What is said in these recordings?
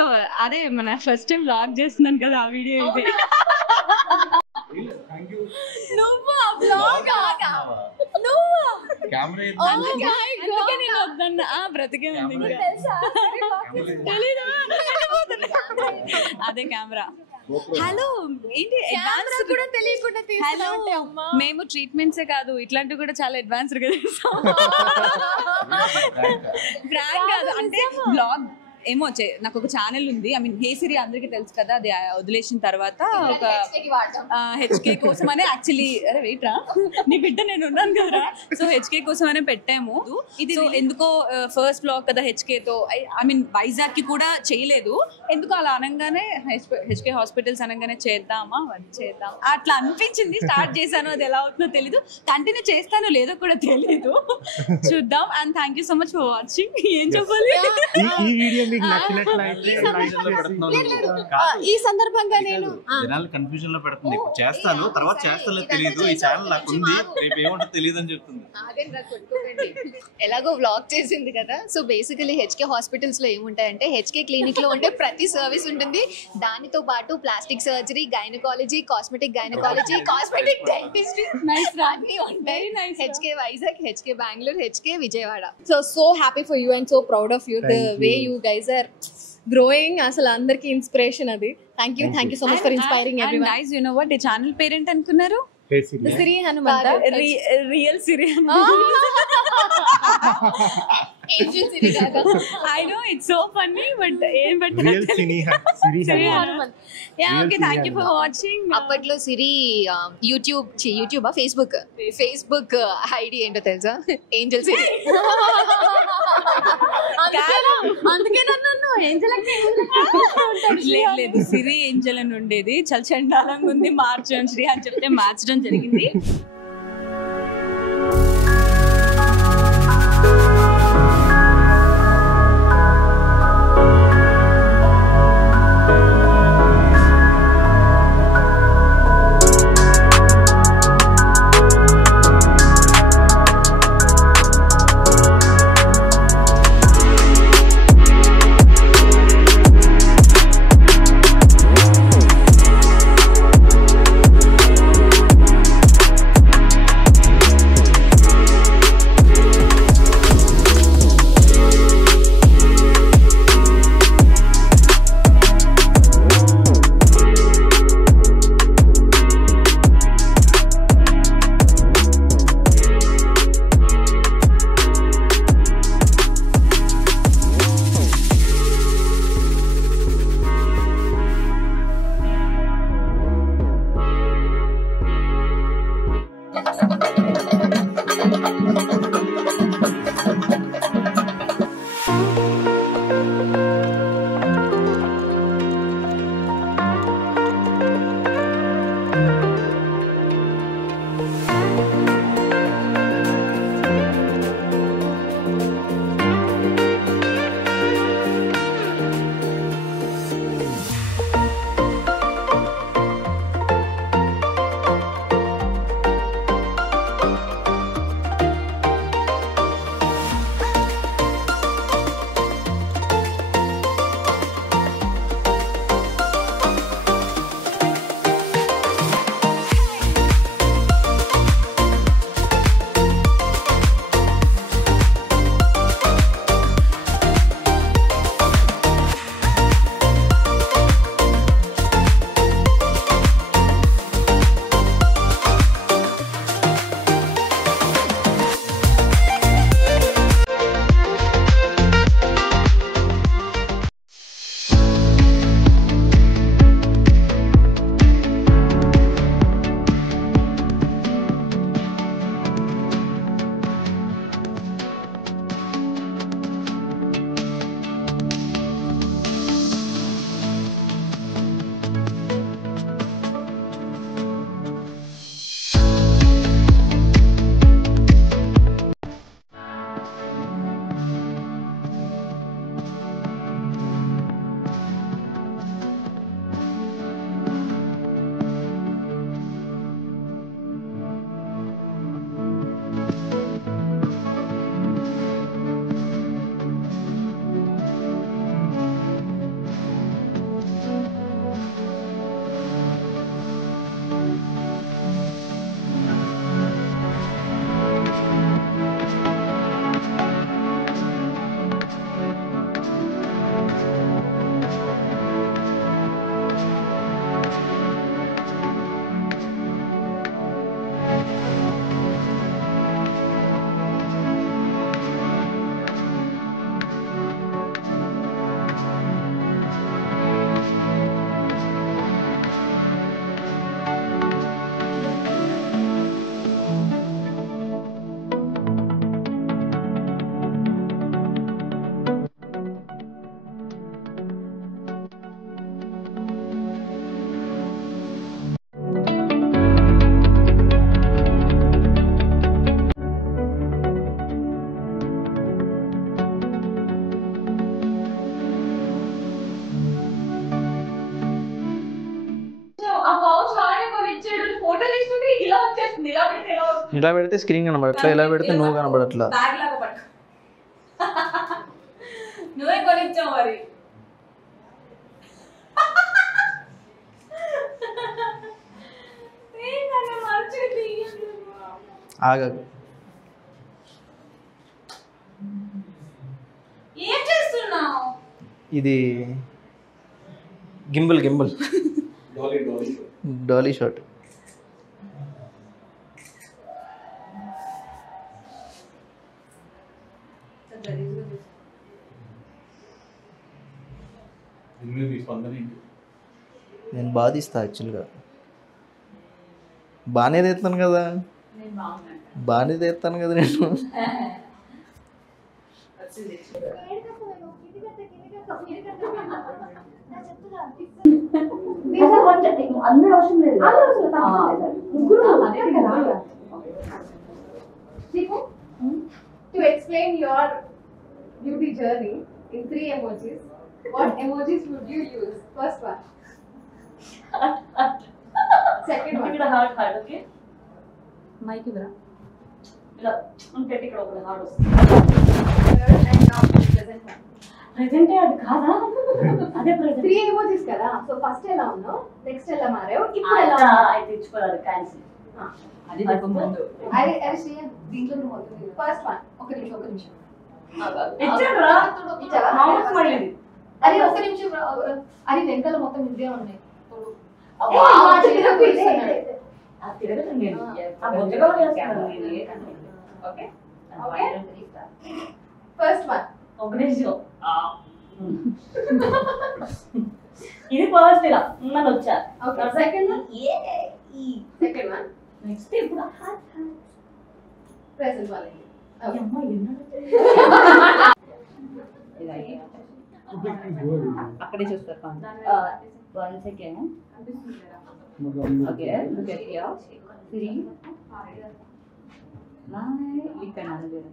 So అదే మన first time vlog చేస్తున్నాను కదా, ఆ వీడియో ఇది. నువ్వు అందుకే నేను వద్దన్నా. బ్రతికే ఉంది అదే కెమెరా. హలో ఏంటి అడ్వాన్స్ కూడా తెలియకుండా. హలో మేము ట్రీట్మెంట్సే కాదు ఇట్లాంటివి కూడా చాలా అడ్వాన్స్డ్ గా చేస్తాం. ప్రాంక్ కాదు అంటే బ్లాగ్ ఏమో నాకు ఒక ఛానల్ ఉంది. ఐ మీన్ హే సిరి అందరికి తెలుసు కదా, అది వదిలేసిన తర్వాత ఒక హెచ్కే కోసం అనే యాక్చువల్లీ అరే వెయిట్ రా నీ బిడ్డ నేను ఉన్నాను కదరా. సో హెచ్కే కోసం అనే పెట్టాము. ఇది ఎందుకో ఫస్ట్ బ్లాగ్ కదా హెచ్కేతో. ఐ మీన్ వైజాగ్ కి కూడా చేయలేదు. ఎందుకో అలా అనగానే హెచ్కే హాస్పిటల్స్ అనగానే చేద్దాం అట్లా అనిపించింది. స్టార్ట్ చేశాను, అది ఎలా అవుతుందో తెలీదు. కంటిన్యూ చేస్తానో లేదో కూడా తెలీదు, చూద్దాం. And thank you so much for watching. ఏం చెప్పాలి, ఈ సందర్భంగా నేను జనాలు కన్ఫ్యూజన్ లో పెడుతుంది. చేస్తాను తర్వాత చేస్తానో తెలియదు, ఈ ఛానల్ నాకు ఉంది, రేపు ఏమంటో తెలియదు అని చెప్తుంది. ఎలాగో వ్లాగ్ చేసింది కదా. సో బేసికలీ హెచ్కే హాస్పిటల్స్ లో ఏముంటాయంటే హెచ్కే క్లినిక్ లో ఉండే ప్రతి సర్వీస్ ఉంటుంది. దానితో పాటు plastic surgery, gynaecology, cosmetic dentistry అన్ని ఉంటాయి. HK Vizag, HK Bengaluru, HK Vijayawada. So happy for you and so proud of you the way you guys are growing. అసలు అందరికి ఇన్స్పిరేషన్ అది. Thank you so much for inspiring everyone. Guys you know what ఈ channel parent అనుకున్నారు? Siri Hanumantha. Real Siri Angel Siri kaga. I know it's so funny, but real Siri Hanuman. Yeah, okay. Thank you for watching. Appatlo Siri YouTube Facebook ID ento telusa Angel Siri. అందుకే నన్ను Angel లేదు సిరి Angel అని ఉండేది. చాలా చండాలంగా ఉంది, మార్చండి శ్రీ అని చెప్తే మార్చడం జరిగింది. ఇలా పెడితే స్క్రీన్ కనబడట్లా, ఇలా పెడితే నువ్వు కనబడట్లా. బ్యాగ్ లాగా పట్టు. నువ్వే కొనిచ్చావు మరి. ఆగ ఏం చేస్తున్నావు? ఇది గింబుల్ డాలీ షాట్. నేను బాధిస్తా యాక్చువల్గా. బాగానే తెస్తాను కదా నేను. అందరూ అవసరం లేదు. To explain your beauty journey in 3 emojis, what emojis would you use? First one. Second one. ఇక్కడ హార్ట్ ఓకే. మైక్ ఇవ్వరా ఇలా ఉంటే ఇక్కడ ఒక హార్ట్ వస్తుంది. Third and now present one. ప్రెజెంటే అది కాదా? అదే ప్రెజెంట్. 3 emojis కదా. సో ఫస్ట్ ఎలా ఉన్నావు, నెక్స్ట్ ఎలా మారావు, ఇప్పుడు ఎలా ఉన్నావు? అయితే ఇచ్చుకోవాలి క్యాన్సిల్. అది చెప్పు ముందు. అరే శ్రేయ, దీంట్లో నువ్వు అవుతుంది. First one. ఒక నిమిషం. ఇచ్చాడురా. ఇచ్చావా? మామూలు మళ్ళీ అరే ఒక నిమిషం. అరే వెనకాల మొత్తం ఇదే ఉన్నాయి. అబ్బా, మాట తిరగకు ఇదే. ఆ తిరగదు నేను. ఆ బొజ్జగా చేస్తాను నేను. Okay okay. First one. ఒక నిమిషం. ఇది ఫస్ట్ ఇలా నన్ను వచ్చా. ఓకే. Second one. ఈ సెకండ్ వన్. నెక్స్ట్ ఇప్పుడు ప్రెజెంట్ వన్. అమ్మ అక్కడే చూస్తారు. 1 second. Okay, look at here. 3. ఇక్కడ నలుగురు.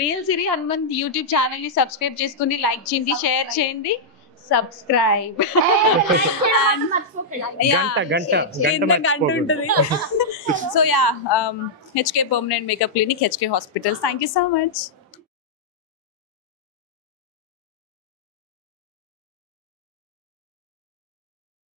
Real Siri Hanumanth YouTube channel ని సబ్స్క్రైబ్ చేసుకుని లైక్ చేయండి, షేర్ చేయండి. సబ్స్క్రైబ్ గంట ఉంటుంది. So yeah, HK permanent makeup clinic, HK hospitals. Thank you so much.